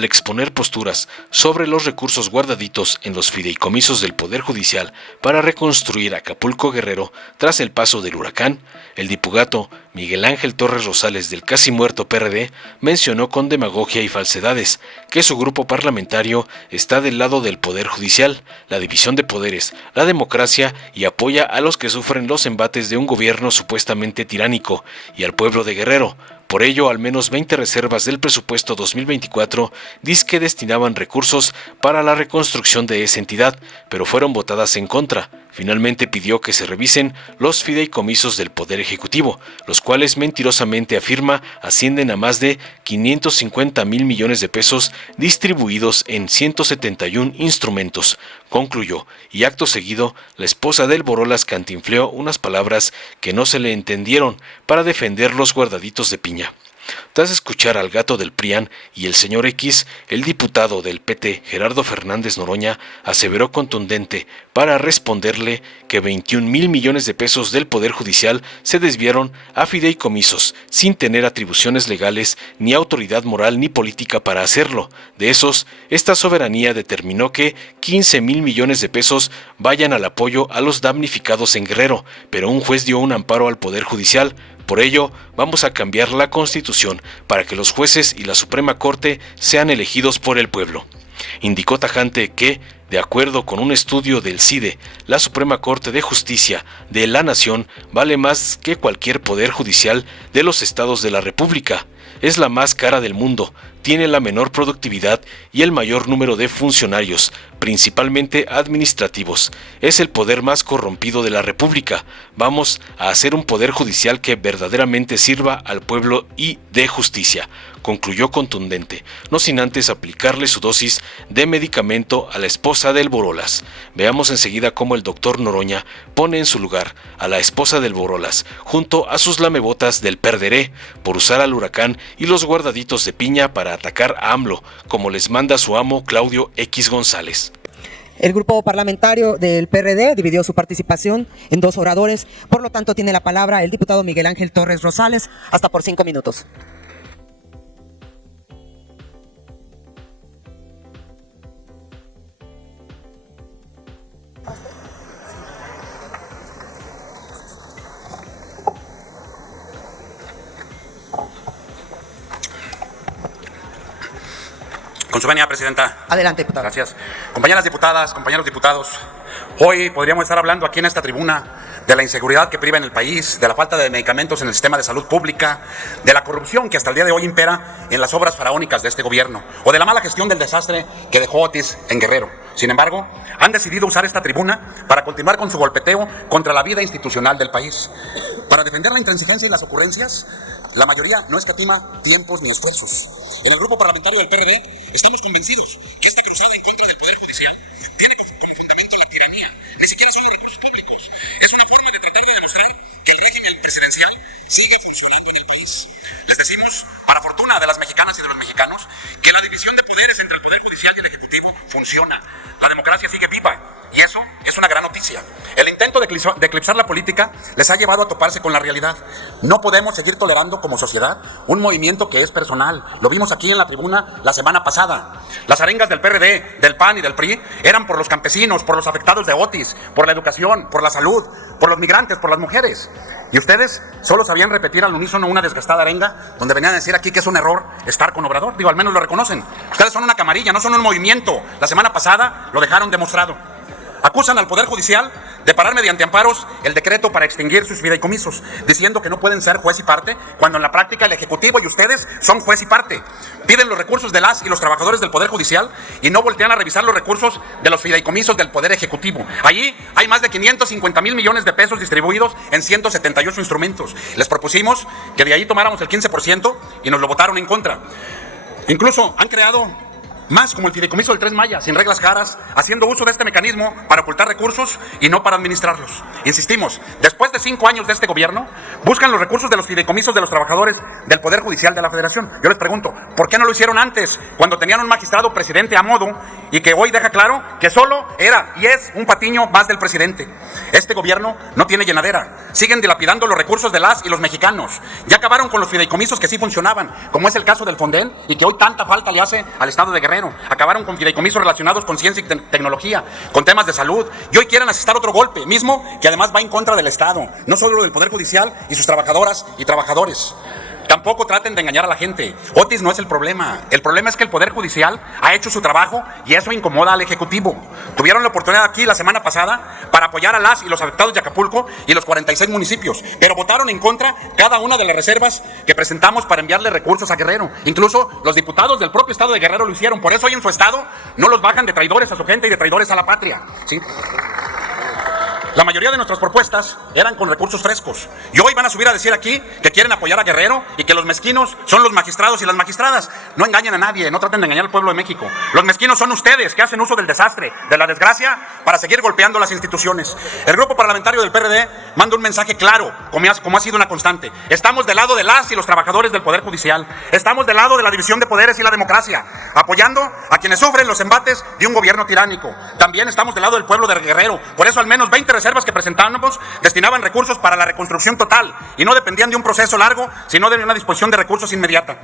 al exponer posturas sobre los recursos guardaditos en los fideicomisos del Poder Judicial para reconstruir Acapulco Guerrero tras el paso del huracán, el diputado Miguel Ángel Torres Rosales del casi muerto PRD mencionó con demagogia y falsedades que su grupo parlamentario está del lado del Poder Judicial, la división de poderes, la democracia y apoya a los que sufren los embates de un gobierno supuestamente tiránico y al pueblo de Guerrero. Por ello, al menos 20 reservas del presupuesto 2024 dizque destinaban recursos para la reconstrucción de esa entidad, pero fueron votadas en contra. Finalmente pidió que se revisen los fideicomisos del Poder Ejecutivo, los cuales mentirosamente afirma ascienden a más de 550,000 millones de pesos distribuidos en 171 instrumentos, concluyó, y acto seguido, la esposa del Borolas cantinfleó unas palabras que no se le entendieron para defender los guardaditos de piña. Tras escuchar al gato del PRIAN y el señor X, el diputado del PT, Gerardo Fernández Noroña, aseveró contundente para responderle que 21,000 millones de pesos del Poder Judicial se desviaron a fideicomisos, sin tener atribuciones legales, ni autoridad moral ni política para hacerlo. De esos, esta soberanía determinó que 15,000 millones de pesos vayan al apoyo a los damnificados en Guerrero, pero un juez dio un amparo al Poder Judicial. Por ello, vamos a cambiar la Constitución para que los jueces y la Suprema Corte sean elegidos por el pueblo. Indicó tajante que, de acuerdo con un estudio del CIDE, la Suprema Corte de Justicia de la Nación vale más que cualquier poder judicial de los estados de la República. Es la más cara del mundo, tiene la menor productividad y el mayor número de funcionarios, principalmente administrativos. Es el poder más corrompido de la República. Vamos a hacer un poder judicial que verdaderamente sirva al pueblo y dé justicia, concluyó contundente, no sin antes aplicarle su dosis de medicamento a la esposa del Borolas. Veamos enseguida cómo el doctor Noroña pone en su lugar a la esposa del Borolas, junto a sus lamebotas del Perderé, por usar al huracán y los guardaditos de piña para atacar a AMLO, como les manda su amo Claudio X González. El grupo parlamentario del PRD dividió su participación en 2 oradores, por lo tanto tiene la palabra el diputado Miguel Ángel Torres Rosales, hasta por 5 minutos. Con su venia, Presidenta. Adelante, diputado. Gracias. Compañeras diputadas, compañeros diputados, hoy podríamos estar hablando aquí en esta tribuna de la inseguridad que priva en el país, de la falta de medicamentos en el sistema de salud pública, de la corrupción que hasta el día de hoy impera en las obras faraónicas de este gobierno, o de la mala gestión del desastre que dejó Otis en Guerrero. Sin embargo, han decidido usar esta tribuna para continuar con su golpeteo contra la vida institucional del país. Para defender la intransigencia y las ocurrencias, la mayoría no escatima tiempos ni esfuerzos. En el grupo parlamentario del PRD estamos convencidos que esta cruzada en contra del Poder Judicial tiene como fundamento la tiranía. Ni siquiera son los recursos públicos. Es una forma de tratar de demostrar que el régimen presidencial sigue funcionando en el país. Les decimos, para fortuna de las mexicanas y de los mexicanos, que la división de poderes entre el Poder Judicial y el Ejecutivo funciona. La democracia sigue viva. Y eso es una gran noticia. El intento de eclipsar la política les ha llevado a toparse con la realidad. No podemos seguir tolerando como sociedad un movimiento que es personal. Lo vimos aquí en la tribuna la semana pasada. Las arengas del PRD, del PAN y del PRI eran por los campesinos, por los afectados de Otis, por la educación, por la salud, por los migrantes, por las mujeres. Y ustedes solo sabían repetir al unísono una desgastada arenga donde venían a decir aquí que es un error estar con Obrador. Digo, al menos lo reconocen. Ustedes son una camarilla, no son un movimiento. La semana pasada lo dejaron demostrado. Acusan al Poder Judicial de parar mediante amparos el decreto para extinguir sus fideicomisos, diciendo que no pueden ser juez y parte, cuando en la práctica el Ejecutivo y ustedes son juez y parte. Piden los recursos de las y los trabajadores del Poder Judicial y no voltean a revisar los recursos de los fideicomisos del Poder Ejecutivo. Allí hay más de 550,000 millones de pesos distribuidos en 178 instrumentos. Les propusimos que de ahí tomáramos el 15% y nos lo votaron en contra. Incluso han creado más como el fideicomiso del Tren Maya, sin reglas claras, haciendo uso de este mecanismo para ocultar recursos y no para administrarlos. Insistimos, después de 5 años de este gobierno, buscan los recursos de los fideicomisos de los trabajadores del Poder Judicial de la Federación. Yo les pregunto, ¿por qué no lo hicieron antes, cuando tenían un magistrado presidente a modo y que hoy deja claro que solo era y es un patiño más del presidente? Este gobierno no tiene llenadera, siguen dilapidando los recursos de las y los mexicanos. Ya acabaron con los fideicomisos que sí funcionaban, como es el caso del Fonden y que hoy tanta falta le hace al Estado de Guerrero. Acabaron con fideicomisos relacionados con ciencia y tecnología, con temas de salud, y hoy quieren asestar otro golpe, mismo que además va en contra del Estado, no solo del Poder Judicial y sus trabajadoras y trabajadores. Tampoco traten de engañar a la gente. Otis no es el problema es que el Poder Judicial ha hecho su trabajo y eso incomoda al Ejecutivo. Tuvieron la oportunidad aquí la semana pasada para apoyar a las y los afectados de Acapulco y los 46 municipios, pero votaron en contra cada una de las reservas que presentamos para enviarle recursos a Guerrero. Incluso los diputados del propio Estado de Guerrero lo hicieron, por eso hoy en su Estado no los bajan de traidores a su gente y de traidores a la patria, ¿sí? La mayoría de nuestras propuestas eran con recursos frescos. Y hoy van a subir a decir aquí que quieren apoyar a Guerrero y que los mezquinos son los magistrados y las magistradas. No engañen a nadie, no traten de engañar al pueblo de México. Los mezquinos son ustedes que hacen uso del desastre, de la desgracia, para seguir golpeando las instituciones. El grupo parlamentario del PRD manda un mensaje claro, como ha sido una constante. Estamos del lado de las y los trabajadores del Poder Judicial. Estamos del lado de la división de poderes y la democracia, apoyando a quienes sufren los embates de un gobierno tiránico. También estamos del lado del pueblo de Guerrero. Por eso al menos 20 reservas que presentábamos destinaban recursos para la reconstrucción total y no dependían de un proceso largo, sino de una disposición de recursos inmediata.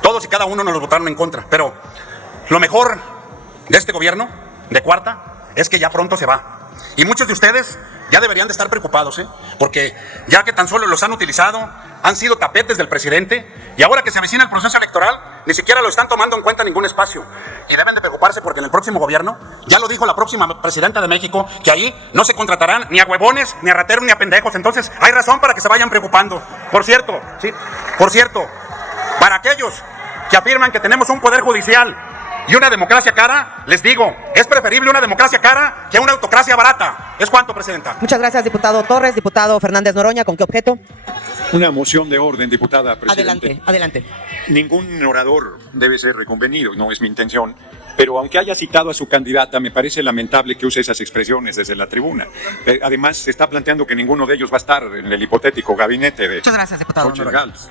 Todos y cada uno nos los votaron en contra, pero lo mejor de este gobierno de cuarta es que ya pronto se va. Y muchos de ustedes ya deberían de estar preocupados, porque ya que tan solo los han utilizado, han sido tapetes del presidente, y ahora que se avecina el proceso electoral, ni siquiera lo están tomando en cuenta en ningún espacio. Y deben de preocuparse porque en el próximo gobierno, ya lo dijo la próxima presidenta de México, que ahí no se contratarán ni a huevones, ni a rateros, ni a pendejos. Entonces hay razón para que se vayan preocupando. Por cierto, para aquellos que afirman que tenemos un poder judicial y una democracia cara, les digo, es preferible una democracia cara que una autocracia barata. ¿Es cuánto, presidenta? Muchas gracias, diputado Torres. Diputado Fernández Noroña, ¿con qué objeto? Una moción de orden, diputada presidente. Adelante. Ningún orador debe ser reconvenido, no es mi intención, pero aunque haya citado a su candidata, me parece lamentable que use esas expresiones desde la tribuna. Además, se está planteando que ninguno de ellos va a estar en el hipotético gabinete de Muchas gracias, diputado Xochitl Noroña. Gálvez.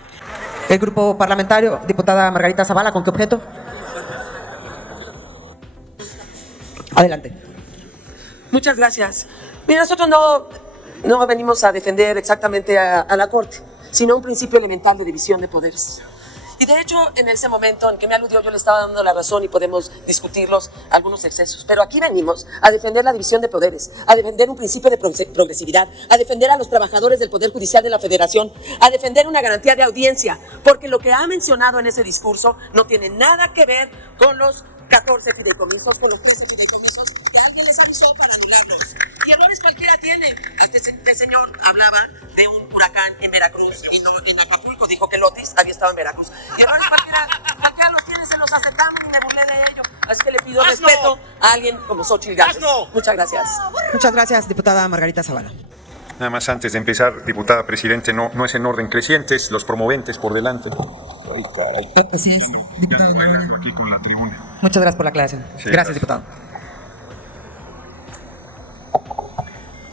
El grupo parlamentario, diputada Margarita Zavala, ¿con qué objeto? Adelante. Muchas gracias. Mira, nosotros no venimos a defender exactamente a la Corte, sino un principio elemental de división de poderes. Y de hecho, en ese momento en que me aludió, yo le estaba dando la razón y podemos discutirlos algunos excesos. Pero aquí venimos a defender la división de poderes, a defender un principio de progresividad, a defender a los trabajadores del Poder Judicial de la Federación, a defender una garantía de audiencia, porque lo que ha mencionado en ese discurso no tiene nada que ver con los 14 fideicomisos, con los 15 fideicomisos que alguien les avisó para anularlos. Y errores cualquiera tiene. Este señor hablaba de un huracán en Veracruz y no en Acapulco, dijo que el Otis había estado en Veracruz. Y errores cualquiera los tiene, se los aceptamos y me burlé de ello. Así que le pido respeto a alguien como Xochitl Gálvez. Muchas gracias. Muchas gracias, diputada Margarita Zavala. Nada más antes de empezar, diputada presidente, no es en orden crecientes, los promoventes por delante. Ay, caray. Sí, diputado Noroña. Aquí con la tribuna. Muchas gracias por la aclaración. Sí, Gracias, diputado.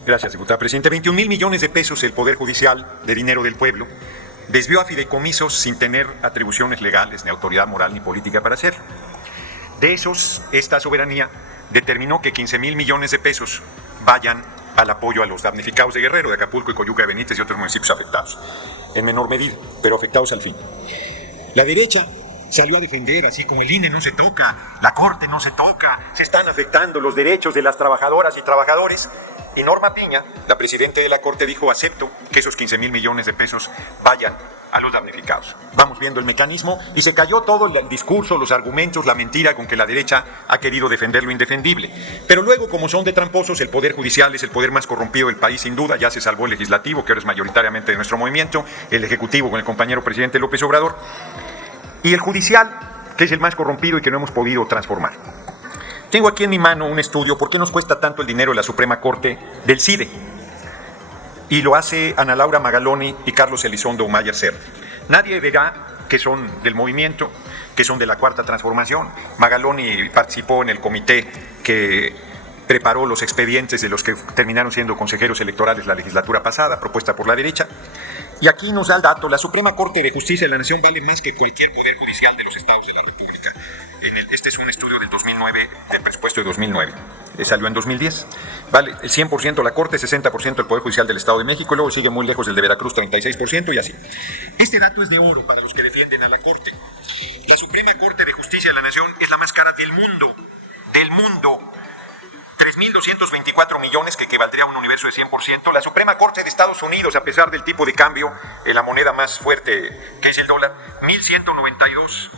Gracias, diputada presidente. 21,000 millones de pesos el Poder Judicial, de dinero del pueblo, desvió a fideicomisos sin tener atribuciones legales, ni autoridad moral, ni política para hacerlo. De esos, esta soberanía determinó que 15,000 millones de pesos vayan al apoyo a los damnificados de Guerrero, de Acapulco y Coyuca de Benítez y otros municipios afectados, en menor medida, pero afectados al fin. La derecha salió a defender, así como el INE no se toca, la Corte no se toca, se están afectando los derechos de las trabajadoras y trabajadores. Y Norma Piña, la presidenta de la Corte, dijo: acepto que esos 15,000 millones de pesos vayan a los damnificados. Vamos viendo el mecanismo y se cayó todo el discurso, los argumentos, la mentira con que la derecha ha querido defender lo indefendible. Pero luego, como son de tramposos, el Poder Judicial es el poder más corrompido del país, sin duda. Ya se salvó el legislativo, que ahora es mayoritariamente de nuestro movimiento, el ejecutivo con el compañero presidente López Obrador, y el judicial, que es el más corrompido y que no hemos podido transformar. Tengo aquí en mi mano un estudio, ¿por qué nos cuesta tanto el dinero de la Suprema Corte?, del CIDE. Y lo hace Ana Laura Magaloni y Carlos Elizondo Mayer Ser. Nadie verá que son del movimiento, que son de la Cuarta Transformación. Magaloni participó en el comité que preparó los expedientes de los que terminaron siendo consejeros electorales la legislatura pasada, propuesta por la derecha. Y aquí nos da el dato: la Suprema Corte de Justicia de la Nación vale más que cualquier poder judicial de los estados de la República. Este es un estudio del 2009, del presupuesto de 2009. Salió en 2010. Vale el 100% la Corte, 60% el Poder Judicial del Estado de México, y luego sigue muy lejos el de Veracruz, 36%, y así. Este dato es de oro para los que defienden a la Corte. La Suprema Corte de Justicia de la Nación es la más cara del mundo. Del mundo. 3.224 millones, que equivaldría a un universo de 100%. La Suprema Corte de Estados Unidos, a pesar del tipo de cambio, la moneda más fuerte que es el dólar, 1.192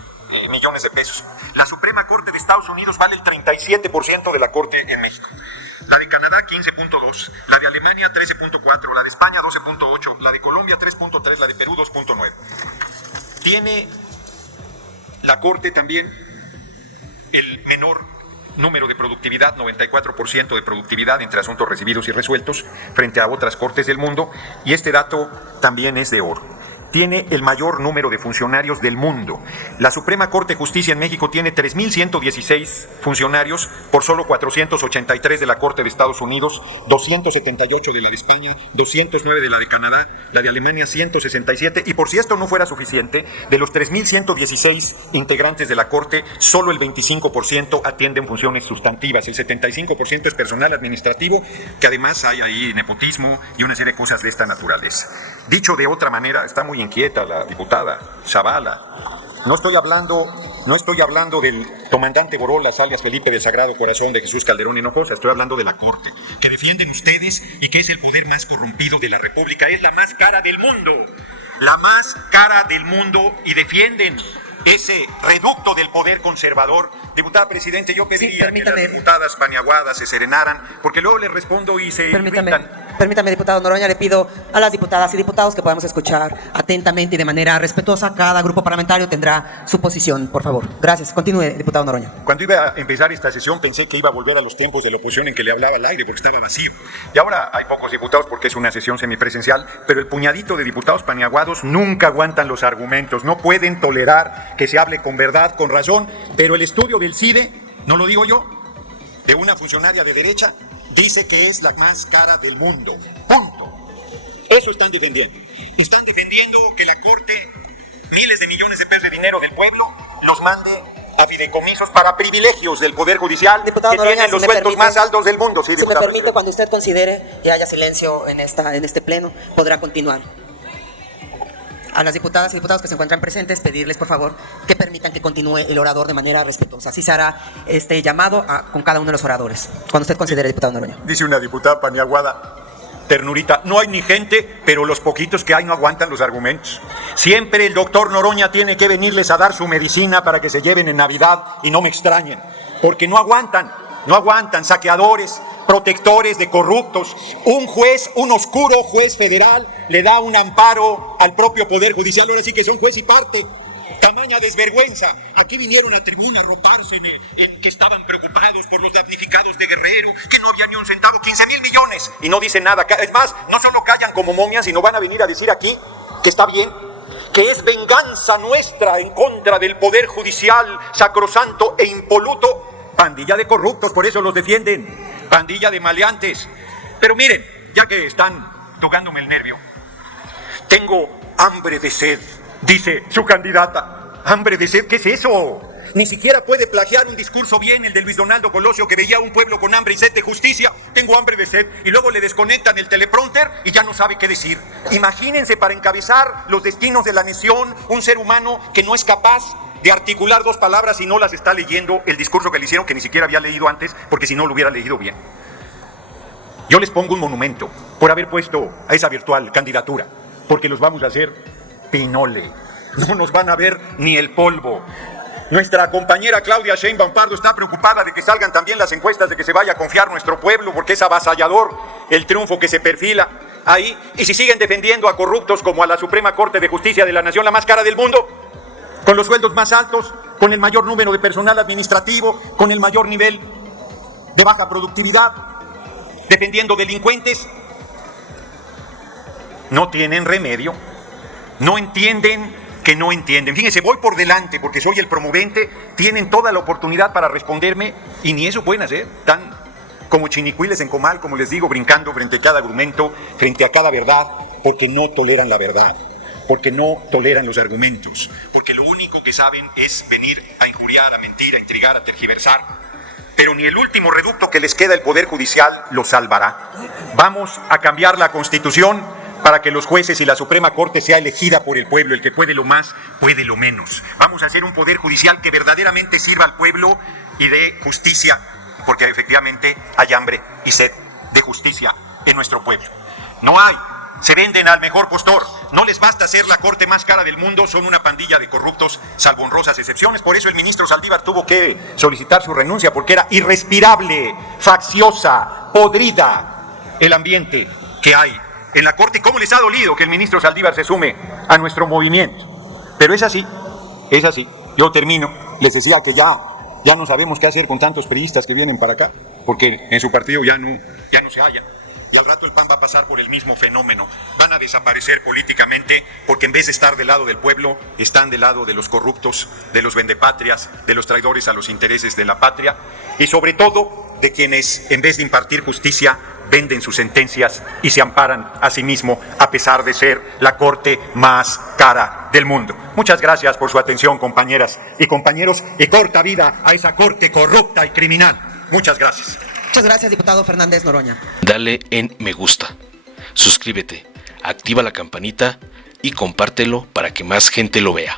millones de pesos. La Suprema Corte de Estados Unidos vale el 37% de la Corte en México. La de Canadá 15.2, la de Alemania 13.4, la de España 12.8, la de Colombia 3.3, la de Perú 2.9. Tiene la Corte también el menor número de productividad, 94% de productividad entre asuntos recibidos y resueltos frente a otras cortes del mundo, y este dato también es de oro. Tiene el mayor número de funcionarios del mundo. La Suprema Corte de Justicia en México tiene 3.116 funcionarios por solo 483 de la Corte de Estados Unidos, 278 de la de España, 209 de la de Canadá, la de Alemania 167, y por si esto no fuera suficiente, de los 3.116 integrantes de la Corte, solo el 25% atienden funciones sustantivas, el 75% es personal administrativo, que además hay ahí nepotismo y una serie de cosas de esta naturaleza. Dicho de otra manera, está muy inquieta la diputada Zavala. No estoy hablando del comandante Borolas, alias Felipe del Sagrado Corazón de Jesús Calderón Hinojosa, estoy hablando de la Corte, que defienden ustedes y que es el poder más corrompido de la República, es la más cara del mundo, la más cara del mundo, y defienden ese reducto del poder conservador. Diputada Presidente, yo pediría que las diputadas paniaguadas se serenaran, porque luego les respondo y se irritan. Permítame, diputado Noroña, le pido a las diputadas y diputados que podamos escuchar atentamente y de manera respetuosa. Cada grupo parlamentario tendrá su posición, por favor. Gracias. Continúe, diputado Noroña. Cuando iba a empezar esta sesión pensé que iba a volver a los tiempos de la oposición en que le hablaba al aire porque estaba vacío. Y ahora hay pocos diputados porque es una sesión semipresencial, pero el puñadito de diputados paniaguados nunca aguantan los argumentos, no pueden tolerar que se hable con verdad, con razón, pero el estudio del CIDE, no lo digo yo, de una funcionaria de derecha, dice que es la más cara del mundo. Punto. Eso están defendiendo. Están defendiendo que la Corte, miles de millones de pesos de dinero del pueblo, los mande a fideicomisos para privilegios del Poder Judicial, diputado que Noroña, tienen los sueldos más altos del mundo. Sí, si me permite, cuando usted considere que haya silencio en este pleno, podrá continuar. A las diputadas y diputados que se encuentran presentes, pedirles por favor que permitan que continúe el orador de manera respetuosa. Así se hará este llamado con cada uno de los oradores, cuando usted considere, diputado Noroña. Dice una diputada paniaguada, ternurita, no hay ni gente, pero los poquitos que hay no aguantan los argumentos. Siempre el doctor Noroña tiene que venirles a dar su medicina para que se lleven en Navidad y no me extrañen, porque no aguantan saqueadores, protectores de corruptos. Un juez, un oscuro juez federal, le da un amparo al propio Poder Judicial, ahora sí que son juez y parte. Tamaña desvergüenza. Aquí vinieron a tribuna a roparse que estaban preocupados por los damnificados de Guerrero, que no había ni un centavo, 15,000 millones, y no dicen nada. Es más, no solo callan como momias, sino van a venir a decir aquí que está bien, que es venganza nuestra en contra del Poder Judicial sacrosanto e impoluto. Pandilla de corruptos, por eso los defienden. Pandilla de maleantes. Pero miren, ya que están tocándome el nervio, tengo hambre de sed, dice su candidata. ¿Hambre de sed? ¿Qué es eso? Ni siquiera puede plagiar un discurso bien, el de Luis Donaldo Colosio, que veía a un pueblo con hambre y sed de justicia. Tengo hambre de sed, y luego le desconectan el teleprompter y ya no sabe qué decir. Imagínense, para encabezar los destinos de la nación, un ser humano que no es capaz de articular dos palabras y no las está leyendo el discurso que le hicieron, que ni siquiera había leído antes, porque si no lo hubiera leído bien. Yo les pongo un monumento por haber puesto a esa virtual candidatura, porque los vamos a hacer pinole. No nos van a ver ni el polvo. Nuestra compañera Claudia Sheinbaum Pardo está preocupada de que salgan también las encuestas, de que se vaya a confiar nuestro pueblo, porque es avasallador el triunfo que se perfila ahí. Y si siguen defendiendo a corruptos como a la Suprema Corte de Justicia de la Nación, la más cara del mundo, con los sueldos más altos, con el mayor número de personal administrativo, con el mayor nivel de baja productividad, defendiendo delincuentes, no tienen remedio, no entienden que no entienden. Fíjense, voy por delante porque soy el promovente, tienen toda la oportunidad para responderme y ni eso pueden hacer, tan como chinicuiles en comal, como les digo, brincando frente a cada argumento, frente a cada verdad, porque no toleran la verdad, porque no toleran los argumentos, porque lo único que saben es venir a injuriar, a mentir, a intrigar, a tergiversar. Pero ni el último reducto que les queda el Poder Judicial los salvará. Vamos a cambiar la Constitución para que los jueces y la Suprema Corte sea elegida por el pueblo. El que puede lo más, puede lo menos. Vamos a hacer un Poder Judicial que verdaderamente sirva al pueblo y dé justicia, porque efectivamente hay hambre y sed de justicia en nuestro pueblo. No hay. Se venden al mejor postor. No les basta ser la corte más cara del mundo, son una pandilla de corruptos, salvo honrosas excepciones. Por eso el ministro Saldívar tuvo que solicitar su renuncia, porque era irrespirable, facciosa, podrida el ambiente que hay en la corte. ¿Y cómo les ha dolido que el ministro Saldívar se sume a nuestro movimiento? Pero es así, es así. Yo termino. Les decía que ya no sabemos qué hacer con tantos priistas que vienen para acá, porque en su partido ya no se hallan. Y al rato el PAN va a pasar por el mismo fenómeno. Van a desaparecer políticamente porque en vez de estar del lado del pueblo, están del lado de los corruptos, de los vendepatrias, de los traidores a los intereses de la patria y sobre todo de quienes en vez de impartir justicia venden sus sentencias y se amparan a sí mismos a pesar de ser la corte más cara del mundo. Muchas gracias por su atención, compañeras y compañeros, y corta vida a esa corte corrupta y criminal. Muchas gracias. Muchas gracias, diputado Fernández Noroña. Dale en me gusta, suscríbete, activa la campanita y compártelo para que más gente lo vea.